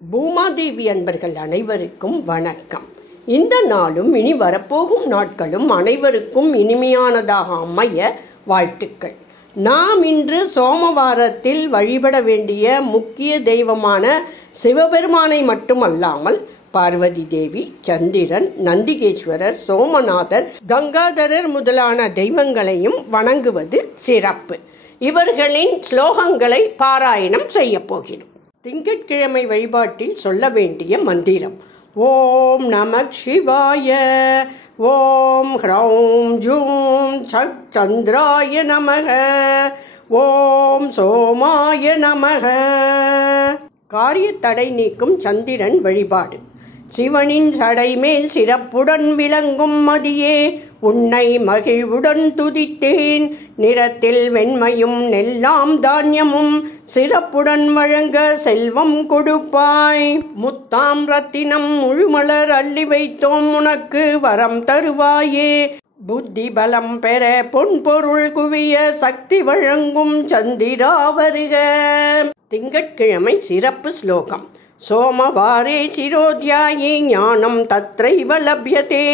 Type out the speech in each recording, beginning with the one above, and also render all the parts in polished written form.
பூமாதேவி அன்பர்கள் அனைவருக்கும் வணக்கம். இந்த நாளும் இனி வரப்போகும் நாட்களும் அனைவருக்கும் இனிமையானதாக அமைய வாழ்த்துக்கள். நாம் இன்று சோமவாரத்தில் வழிபட வேண்டிய முக்கிய தெய்வமான சிவபெருமானை மட்டுமல்லாமல் பார்வதி தேவி, சந்திரன், நந்திகேஸ்வரர், சோமநாதர், கங்காதரர் முதலான தெய்வங்களையும் வணங்குவது சிறப்பு. இவர்களின் ஸ்லோகங்களை பாராயணம் செய்ய போகிறோம். திங்கட்கிழமை வழிபாட்டில் சொல்ல வேண்டிய மந்திரம்: ஓம் நமக் சிவாய, ஓம் ஹ்ரௌம் ஜூம் சக் சந்திராய நமக, ஓம் சோமாய நமக. காரிய தடை நீக்கும் சந்திரன் வழிபாடு. சிவனின் சடை மேல் சிறப்புடன் விளங்கும் மதியே, உன்னை மகிழ்வுடன் துதித்தேன். நிறத்தில் வெண்மையும் நெல்லாம் தானியமும் சிறப்புடன் வழங்க செல்வம் கொடுப்பாய். முத்தாம் ரத்தினம் முழுமலர் அள்ளி வைத்தோம் உனக்கு வரம் தருவாயே. புத்தி பலம் பெற பொன் பொருள் குவிய சக்தி வழங்கும் சந்திரா வருக. திங்கட்கிழமை சிறப்பு ஸ்லோகம்: சோமவாரே சிரோத்யாயே ஞானம் தத்ரைவ லப்யதே,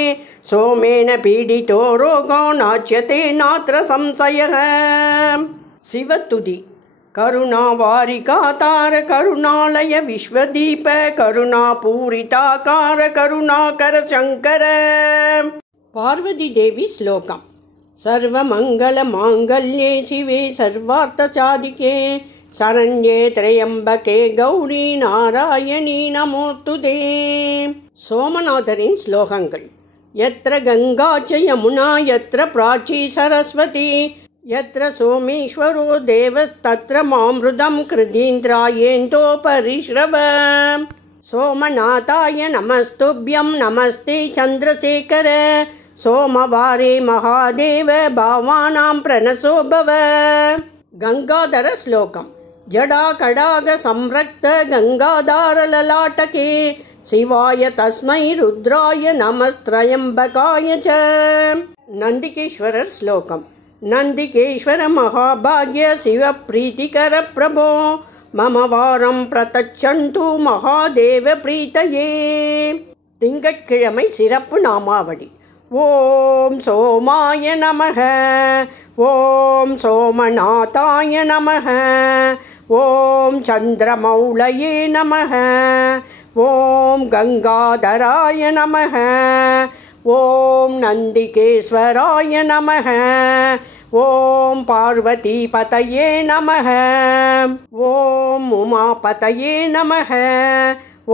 சோமேன பீடிதோ ரோகோ நாச்யதே நாத்ர சம்சயः. சிவதுதி. கருணாவாரிகா தார கருணாலய விஸ்வதீப கருணாபூரிதாகார கருணாகர சங்கர. பார்வதி தேவி ஸ்லோகம்: சர்வமங்கள மாங்கல்யே சிவே சர்வார்த்த சாதிகே, சரண்யே திரையம்பகே கௌரி நாராயணி நமோஸ்துதே. சோமநாதரின் ஸ்லோகங்கள்: யத்ர கங்கா ச யமுனா யத்ர பிராச்சி சரஸ்வதி, யத்ர சோமேஸ்வரோ தேவ தத்ர மாம்ருதம் கிருதீந்திராயேந்தோ பரிஷ்ரவ. சோமநாதாய நமஸ்துப்யம் நமஸ்தே சந்திரசேகர, சோமவாரே மகாதேவ பாவானாம் பிரணசோ பவ. கங்காதர ஸ்லோகம்: ஜடா கடாக சம்ரக்த கங்காதார லலாட்டகே, சிவாய தஸ்மை ருத்ராய நமஸ்த்ரயம்பகாய ச. நந்திகேஸ்வரர் ஸ்லோகம்: நந்திகேஸ்வர மகாபாக்ய சிவ பிரீதிகர பிரபோ, மம வாரம் பிரதச்சந்து மகாதேவ பிரீதயே. திங்கட்கிழமை சிறப்பு நாமாவளி: ஓம் சோமாய நமக, ஓம் சோமநாதாய நமக, ஓம் சந்திரமௌளயே நமக, ஓம் கங்காதராய நமக, ஓம் நந்திகேஸ்வராய நமக, ஓம் பார்வதிபதயே நமக, ஓம் உமாபதயே நமக,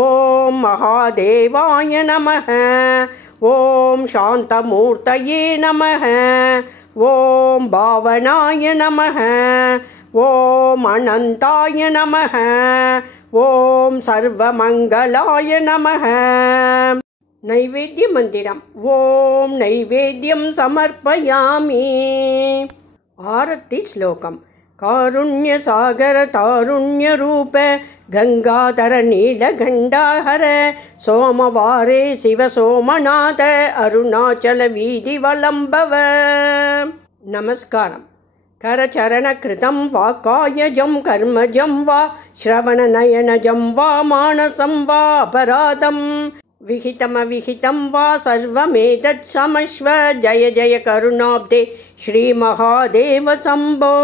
ஓம் மகாதேவாய நமக, ஓம் சாந்தமூர்த்தயே நமக, ஓம் பாவனாய நமக, ஓம் அனந்தாய நமக, ஓம் சர்வமங்களாய நமக. நைவேத்ய மந்திரம்: ஓம் நைவேத்யம் சமர்ப்பயாமி. ஆரத்தி ஸ்லோகம்: காருண்ய சாகர தாருண்ய ரூப கங்காதர நீலகண்டாஹர, சோமவாரே சிவ சோமநாத அருணாச்சல வீதி வலம்பவ. நமஸ்காரம். கரச்சரண கிருதம் வா காயஜம் கர்மஜம் வா ஸ்ரவணநயனஜம் வா மானசம் வா அபராதம், விஹிதமவிஹிதம் வா சர்வமேதத் சமஸ்வ. ஜய ஜய கருணாப்தே ஸ்ரீ மகாதேவ சம்போ.